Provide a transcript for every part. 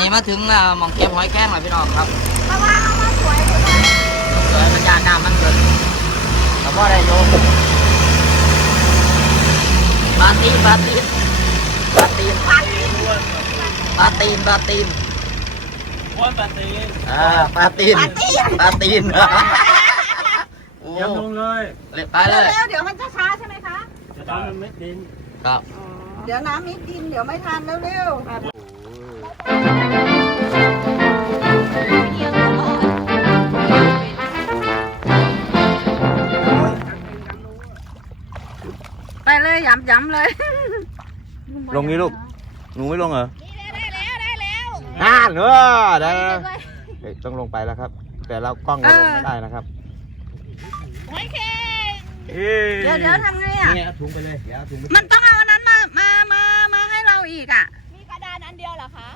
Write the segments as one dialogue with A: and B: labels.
A: นี้มาถึงหม่องเก็บหอยแครงแล้วพี่น้องครับ
B: เพราะว่าเอามาสวยเลย
A: สวยมันยากน้ำมันเกินแต่พ่อได้โยมปาตีนปาตีนปาตีนปาตีนปาตีนปาตีนปาตีนปาตีนปาตีน
C: ยังลงเลย
A: ไปเลย
B: เดี๋ยวมันจะช้าใช่ไหมคะ
C: จะทำมันไม่ดิน
A: ครับ
B: เดี๋ยวน้ำมิดดินเดี๋ยวไม่ทันเร็วๆไปเลยย้ำๆเลย
D: ลงนี้ลูกหนูไม่ลงเหรอ
B: ได้แล้ว
D: เนได้ต้องลงไปแล้วครับแต่เรากล้องเราลงไม่ได้นะครับ
B: โอเคเดี๋ยวทำไงอ่ะ
D: นี่เอาถุงไปเลยเดี๋ยวถุง
B: มันต้องเอาอันนั้นมาให้เราอีกอ่ะมีกระดานอันเดียวเหรอคะ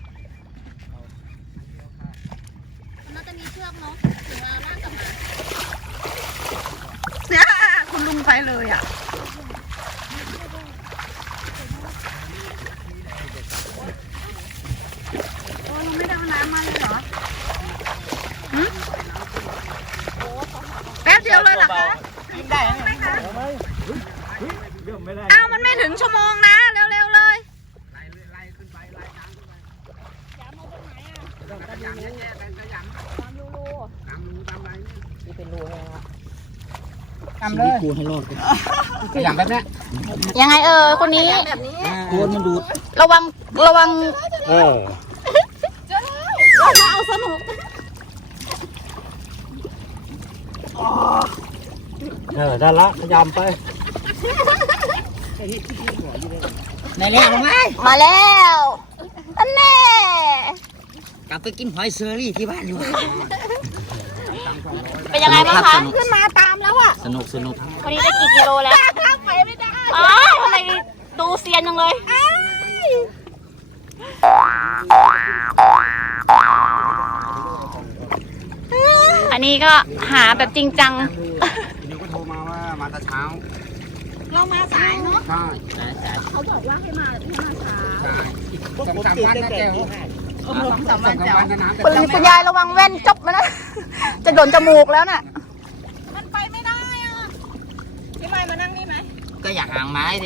B: มันน่าจะมีเชือกเนาะถึงเราลากกลับมาเนี่ยคุณลุงไปเลยอ่ะโอ้เราไม่ได้เอาน้ำมาเลยเหรอแป๊บเดียวเลยเหรอคะ
A: ได้
B: ไหมคะอ้าวมันไม่ถึงชั่วโมงนะเร็วๆเลย
A: ทำเลยกูให้รอดขยำแบบนี้
B: ยังไงคนนี้
A: โคนมันดูด
B: ระวังเราเอาสนุก
C: ได้ละขยำไป
A: ในเรื่อง
B: มาแล้วอันแน่
A: กลับไปกินหอยเซอรี่ที่บ้านอยู่
B: เป็นยังไงบ้างคะขึ้นมาตามแล้วอะ
A: สนุก
B: วันนี้ได้กี่กิโลแล้วไปไม่ได้ทำไมดูเซียนจังเลยอันนี้ก็หาแบบจริงจัง
D: นี่ก็โทรมาว่ามาแต่เช้า
B: เรามาสายเนาะ
D: ใช่
B: เขาบอกว่าให้มาช้า
D: 2-3 วันนะแก้ว
B: 2-3 วันแจ๋วคุณยายระวังแว่นจบนะจะโดนจมูกแล้วน่ะมันไปไม่ได้อ่ะพี่ไม้มานั่งนี่ไหม
A: ก็อยากหางไม้ดิ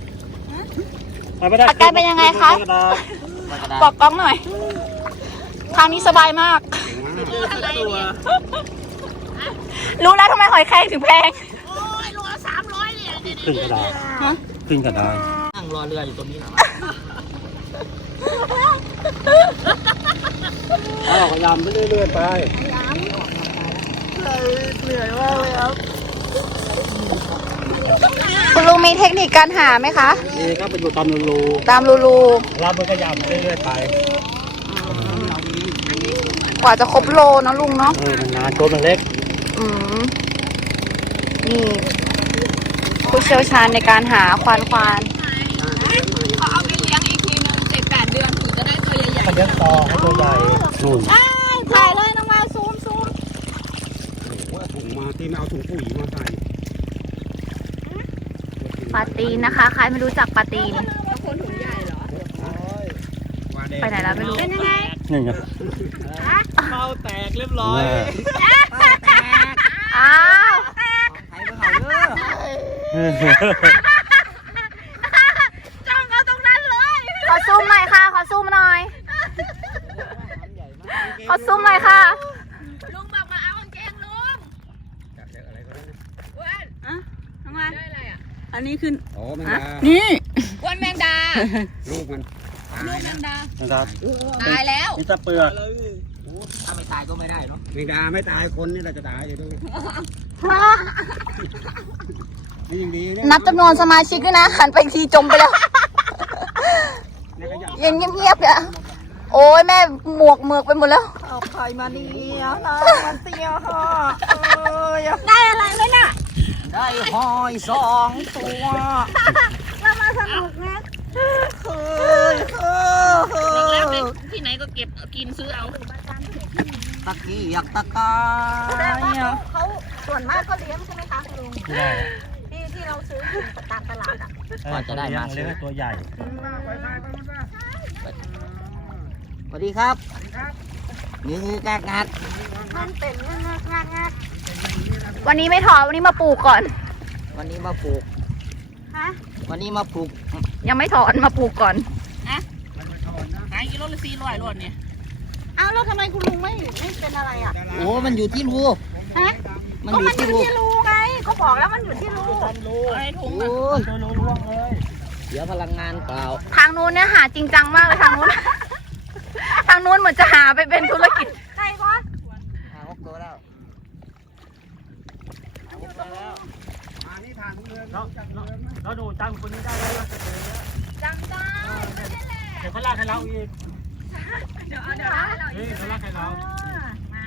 B: อาการเป็นยังไงคะบอกกล้องหน่อยทางนี้สบายมากรู้แล้วทำไมหอยแครงถึงแพงโอ้ยโลละ300เนี่ย
C: ขึ้นกระดาษขึ้นกระดาษ
A: นั่งรอเรืออยู่ตรงนี้เหรอ
C: ขยำไปเรื่อยๆไป
B: เหนื่อยมากเลยครับคุณลุงมีเทคนิคการหาไหมคะ
C: นี่ก็ไปอยู่ตามรูรับมันขยำเรื่อยๆไป
B: กว่าจะครบโลนะลุงเนาะ
C: มันนานตัวมันเล็ก
B: นี่ผู้เชี่ยวชาญในการหาควานเขาเอาไปเลี้ยงอีกทีนึง7-8 เดือนถึงจะได้ตัวใหญ่
C: ๆเลี้ยงต่อให้ตัวใหญ่นู่น
B: ถ่ายเลยน้องมาซูม
D: ว่าถุงมาที่ไม่เอาถุงปุ๋ยมาใส่
B: ปาตีนนะคะใครไม่รู้จักปาตีนคนถุงใหญ่เหรอไปไหนแล้วไม่รู้เป็นยังไง
C: นี่ไง
A: เมาแตกเรียบร้อย
B: อ้าวจ้องเอาตรงนั้นเลยขอซูมหน่อยค่ะขอซูมหน่อยค่ะลุงบอกมาเอากางเกงลุงอ้วนทำไมได้อะไรอ่ะอันนี้คือ
D: โอ้แมงดา
B: นี่อ้วนแมงดา
D: ลูกมัน
B: แมงดา
C: ตาย
B: แล้ว
C: นี่จะเปลือก
A: ถ้าไม่ตายก็ไม่ได้เนาะ
D: แมงดาไม่ตายคนนี่เราจะตายอยู่ด้วย
B: นับจำนวนสมาชิกด้วยนะขันไปทีจมไปแล้วยังเงียบๆอ่ะโอ้ยแม่หมวกเมือกไปหมดแล้ว
A: เอาไข่มานี่นะมันเตี้ยฮะ
B: ได้อะไรไหมน่ะ
A: ได้หอย2 ตัว
B: เรามาสนุกนะที่ไหนก็เก็บกินซื้อเอา
A: ตะกี้อยากตะกาย
B: เขาส่วนมากก็เลี้ยงใช่ไหมคะคุณลุงที่เราซื้อตามตลาดอ่ะ
A: ว่าจะได้มา
C: เลี้ยงตัวใหญ่
A: สวัสดีครับนี่คือกากงัด
B: มันเป็นงัดวันนี้ไม่ถอนวันนี้มาปลูกก่อน
A: วันนี้มาปลูก
B: ฮะ
A: วันนี้มาปลูก
B: ยังไม่ถอนมาปลูกก่อน
C: ขายกิโลละ400รวดเนี่ย
B: เอาแล้วทำไมคุณลุงไม่เป็นอะไรอ่ะ
A: โอ้มันอยู่ที่รู
B: ฮะ
A: มัน
B: ก็
A: อยู่
B: มันอ
A: ที่
B: ยู่
A: รู
B: ที่รูไงเขาบอกแล้วมันอยู่ที่รู
C: ไอ้ถุง
A: โอ้
C: อ่ะ
A: ย
C: โดนล่วงเลย
A: เสียพลังงานเปล่า
B: ทางนู้นเนี่ยหาจริงจังมากเลยทางนู้น ทางนู้นเหมือนจะหาไปเป็นธุรกิจใช่ปะ
A: 6 ตัวแล้ว
C: เราดูตังคนนี้ได้แล้ว
B: จำได้ไม่ใช่แหละ
C: เดี๋ยวเขาลากให้เราอีก
B: เดี๋ยว
C: นี่เขาลากให้เรา
B: มา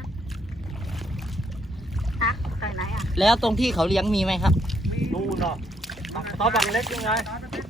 B: อะไปไหนอ่ะ
A: แล้วตรงที่เขาเลี้ยงมีไหมครับ
C: ดูเนาะตอบังเล็กยังไง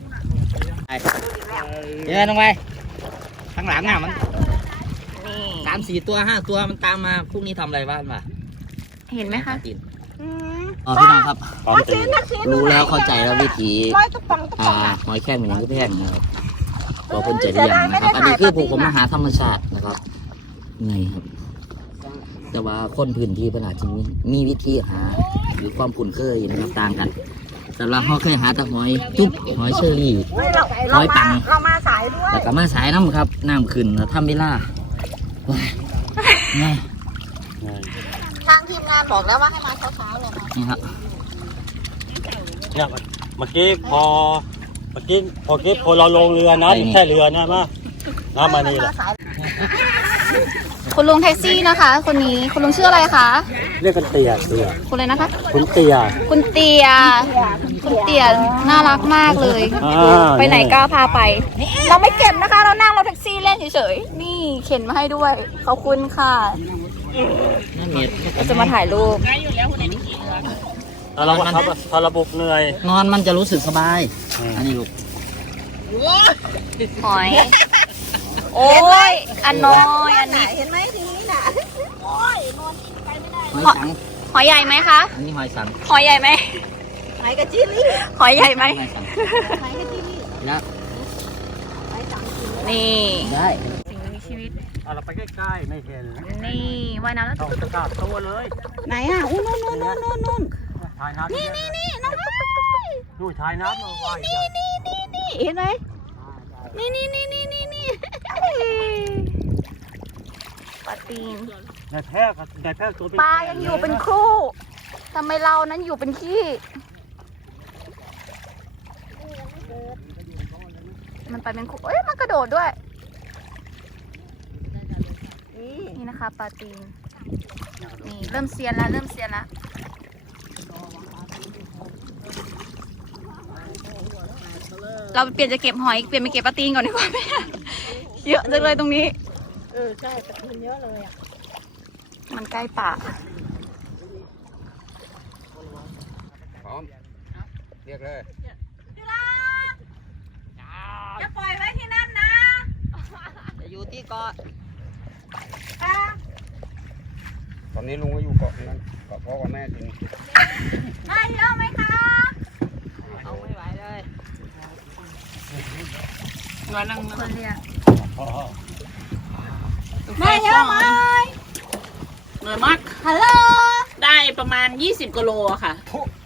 A: เดี๋ยวน้องไปข้างหลังอ่ะมัน
B: นี่
A: 3-4 ตัว 5 ตัวมันตามมาพรุ่งนี้ทำอะไรบ้างวะ
B: เห็นไหมคะ
A: กิน
B: อืม
A: อ๋อพี่น้องครับ
B: ทักษิณ
A: รู้แล้วเข้าใจแล้ววิธี
B: ร้อยตุ๊กปองตุ๊กปองอะ
A: หอยแครงเหมือนก็แพงนะครับตัวคนจะเลี้ยงนะครับ อันนี้คือผมมาหาธรรมชาตินะครับเหนื่อยครับ แต่ว่าคนพื้นที่ขนาดจริงมีวิธีหาหรือความคุ้นเคยนะครับต่างกันสำหรับเขาเคยหาแต่หอยจุ๊บหอยเชอรี่ ร้อยปัง
B: เรามาสายด้วย
A: แล้วก็มาสายน้ำครับน้ำขึ้นแล้วทำเวลาว้ายง่าย
B: ทางทีมงานบอกแล้วว่าให้มาเช้าๆเลยนะ
A: นี่ครับ
C: เนี่ยเมื่อกี้พอเราลงเรือนะแค่เรือนะมานี่แหละ
B: คุณลุงแท็กซี่นะคะ คนนี้คุณลุงชื่ออะไรคะ
C: เรียกกันเตี่ย
B: คุณอะไรนะคะ
C: คุณเตี่ย
B: คุณเตียคุณเตียน่ารักมากเลย ไปไหนก็พาไป เราไม่เก็บนะคะ เรานั่งรถแท็กซี่เล่นเฉยๆนี่เข็นมาให้ด้วยขอบคุณค่ะ
A: นั่นเห็ด
B: เราจะมาถ่ายรูป
C: ถ้าเราบุกเหนื่อย
A: นอนมันจะรู้สึกสบาย อันนี้ลูก
B: หอย โอ้ยอันน้อยอันนี้เห็นไหมทีนี้น่ะ
A: หอยสัง
B: หอยใหญ่ไหมคะ
A: อันนี้หอยสัง
B: หอยใหญ่ไหมหอยกระจิลี่หอยใหญ่ไหม
A: หอยสังแล้ว
B: นี่
A: ได้
B: สิ่งมีชีวิต
C: เราไปใกล้ๆไม่เห็น
B: นี่ว่ายน้ำแล้ว
C: ต้องตะกาบตัวเลย
B: ไหนอ่ะอู้นู่น
C: ถ่ายน้ำ
B: นี่น้อง
C: ดูถ่ายน้ำมาว่ายใหญ่
B: นี่เห็นไหมนี่ปลาตีน
C: ในแพกตัว
B: ปลายังอยู่เป็นคู่ทำไมเรานั้นอยู่เป็นขี้มันไปเป็นคู่เอ้ยมันกระโดดด้วยนี่นะคะปลาตีนนี่เริ่มเซียนแล้วเราเปลี่ยนจะเก็บหอยเปลี่ยนไปเก็บปลาตีนก่อนดีกว่าไหมเยอะจังเลยตรงนี้ใช่ปลาตีนเยอะเลยอ่ะมันใกล้ป่า
D: พร้อมเรียกเลย
B: จะปล่อยไว้ที่นั่นนะ
A: จะอยู่ที่เกาะ
D: ตอนนี้ลุงก็อยู่เกาะนั้นเกาะพ่อกับแม่จริง
B: ได้เยอะไหมคะ
A: เอาไม่ไหวเลย
B: คนเรียกได้เยอะไหม
E: เหนื่อยมาก
B: ฮัลโหล
E: ได้ประมาณ20กิโลอะค่ะ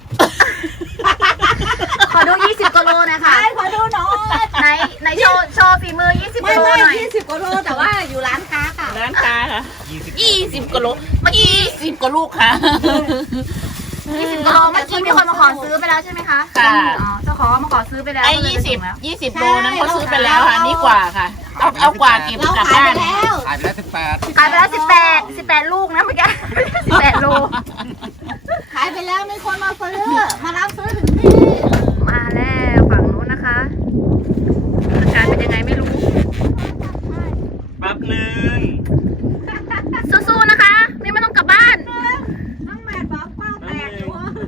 B: ขอดู20กิโลหน่อยค่ะขอดูหน่อยไหนโชว์ฝีมือ20กิโลหน่อย20กิโลแต่ว่าอยู่ร้านค้าค่ะ
E: ร้านค้าค่ะ20กิโล20กว่าลูกค่ะ
B: 20กิโลเมื่อกี้มีคนมาขอซื้อไปแล้วใช่ไหมคะ
E: ค่ะ
B: อ๋อเจ้าของมาขอซื้อไปแล้ว
E: ไอ้
B: ก็เลยไปส่งแล้ว
E: 20โลนั้นเขาซื้อไปแล้วค่ะอันนี้กว่าค่ะเอากว่าเก็บกลับบ้าน
D: ขายไปแล้ว18
B: ขายไปแล้ว18ลูกนะเมื่อกี้18โลขายไปแล้วมีคนมาซื้อมารับซื้อถึงที่มาแล้วฝั่งนู้นนะคะอาการเป็นยังไงไม่รู้
C: แป๊บนึง
B: สู้ๆนะคะนี่ไม่ต้องกลับบ้านต้องแม่บอกเป้าแตกอยู่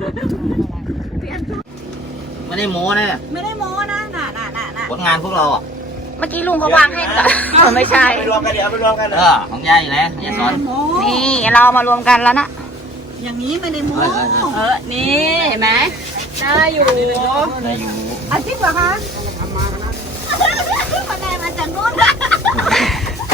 A: ไม่ได้โม้นะ
B: ไม่ได้โม้นะน่ะ
A: ผลงานพวกเราอ่ะ
B: เมื่อกี้ลุงเขาวางให้กับไม่ใช่
C: ไปรวมกันเดี๋ยวไปรวมกันเลย
A: ของยายอยู่แล้วยายสอน
B: นี่เรามารวมกันแล้วนะ
A: เฮ้ย
B: นี่เห็นไหมได้อยู่
A: ได้อยู่
B: อาทิตย์เหรอคะคะแนนมาจากนู้น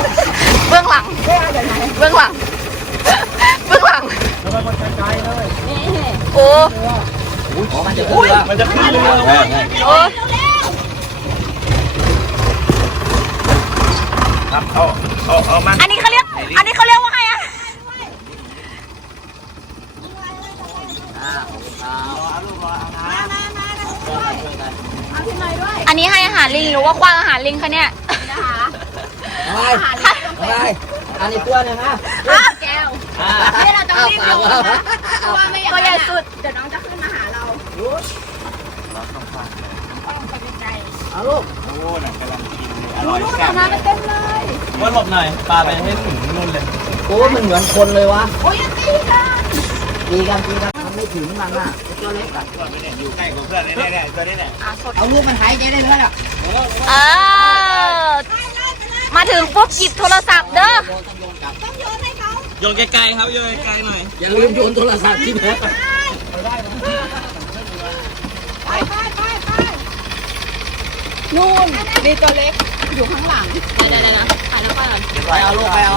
B: หลังเบื้องหลังเบื้องหลัง
C: แล้วมันไกลๆเลย
B: โอ้
A: มันจะขึ้นเรือ
C: มันจะขึ้นเรือ
B: โอ้
D: ครับเอามัน
B: อันนี้เขาเรียกว่าไงอะอันนี้ให้อาหารลิงหรือว่าคว้างอาหารลิงคะเนี่ย
A: อะไรอันนี้ตัวนึงนะ
B: แก้วนี่เราจะรีบลงนะเพราะว่าไม่อย่างนั้นตัวใหญ่สุดเดี๋ยวน้องจะขึ้นมาหาเรา
A: เอาลูก
C: โอ้น่ะกำลังกินอร่อย
B: นู่น
C: แซ่บ
B: มาเต็มเลย
C: ว่าหลบหน่อยปลาไปให้ถึงนู่นเลย
A: โอ้มันเหมือนคนเลยวะ
B: โอ้ยตีกัน
A: ตีกันมันไม่ถึงมันอ่ะตัวเล็กอ่ะ
C: อยู่ใกล้กับเพื่อนเนี่ยตัวนี้เนี่ย
A: เอาลูกมันหายใจได้เลยอ่ะ
B: มาถึงปุ๊บหยิบโทรศัพท์เด้อ
C: โยนไกลๆครับโยนไกลๆหน่อย
A: อย่าลืมโยนโทรศัพท์ที่เหลือ
B: นู่นมีตัวเล็กอยู่ข้างหลังเดี๋ยวถ่ายแล้วก่อน
A: ไปเอาลูกไปเอา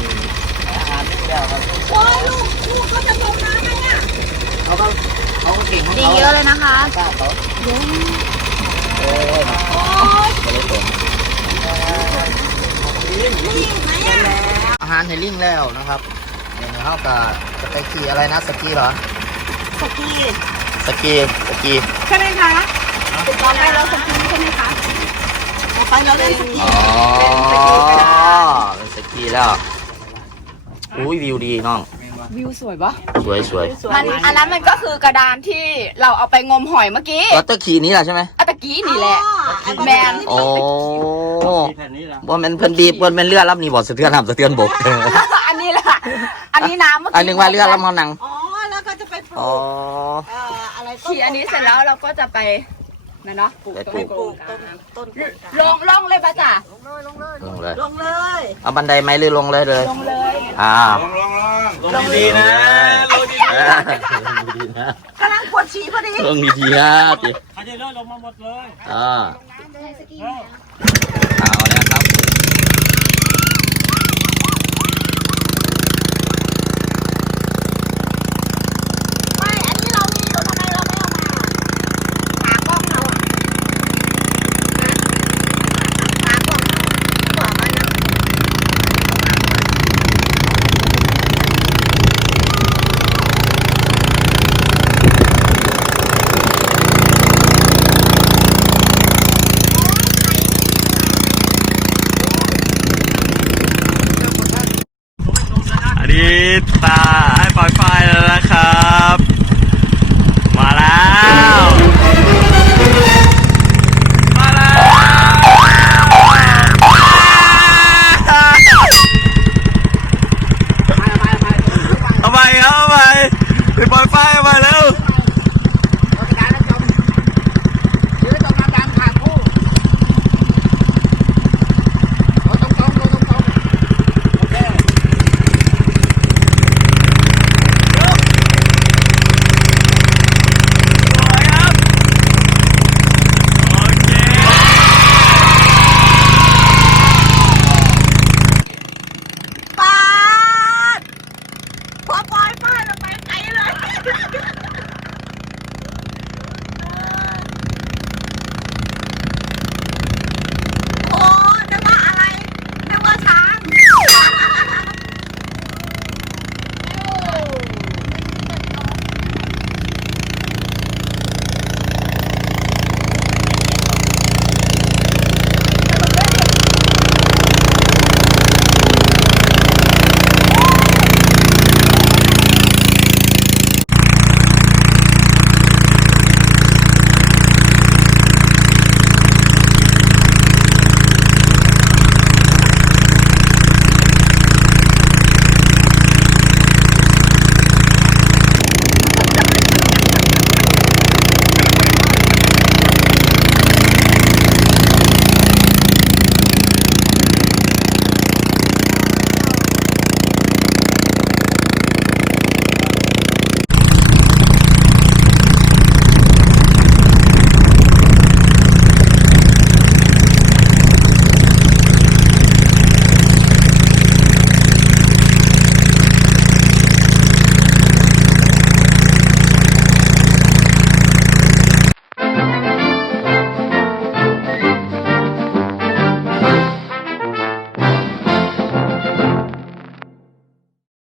B: โอ้ยลูกเขาจะตกน้ำไหมเนี่ย
A: เขาเก่งของ
B: ดี
A: เขา
B: เยอะเลยนะคะ
A: กล้าเขา
B: โอ้ย
A: ตัวเล็กผมอาหารให้ลิงแล้วนะครับเดี๋ยวเขาจะไปขี่อะไรนะสกีเหรอ
B: สกี
A: สกี
B: ใช่ไหมคะต่อไปเราสกีใช่ไหมคะต่อไปเราเล่นสกี
A: อ๋อเป็นสกีแล้วอุ้ยวิวดีน้อง
E: วิวสวยปะ
A: สวยสวย
E: มันอันนั้นมันก็คือกระดานที่เราเอาไปงมหอยเมื่อกี้
A: วัตเตอร์ขี่นี้แหละใช่ไหม
E: อะตะกี้นี่แหละแมน
A: โอ้
C: แผ่นนี้ละ
A: ว่ามันเพิ่นดีว่ามันเรือลำนี้บอกสะเทือนน้ำสะเทือนบก
E: อันนี้แหละอันนี้น้ำเมื่อ
A: อัน
E: กี้
A: หนึงว่าเรือลำเขานัง
B: อ๋อแล้วก็จะไปปลู
A: อ๋อก
B: อะไร
E: ขี่อันนี้เสร็จแล้วเราก็จะไปนะเนาะปลูก
A: ไปปลูก
B: ปลูกต้น
E: ลงเลยปะจ๊ะ
A: ลงเลย
B: ลงเลย
A: เอาบันไดไหมหรือลงเลยเลย
E: ลงเลย
C: ลงดีๆนะลงดี
A: ดีๆนะ
B: กำลังปวดฉี่พอดี
A: ลงดีๆนะติ
C: ๆเขาจะเลื่อนลงมาหมดเลย
A: เอาแล้วครับ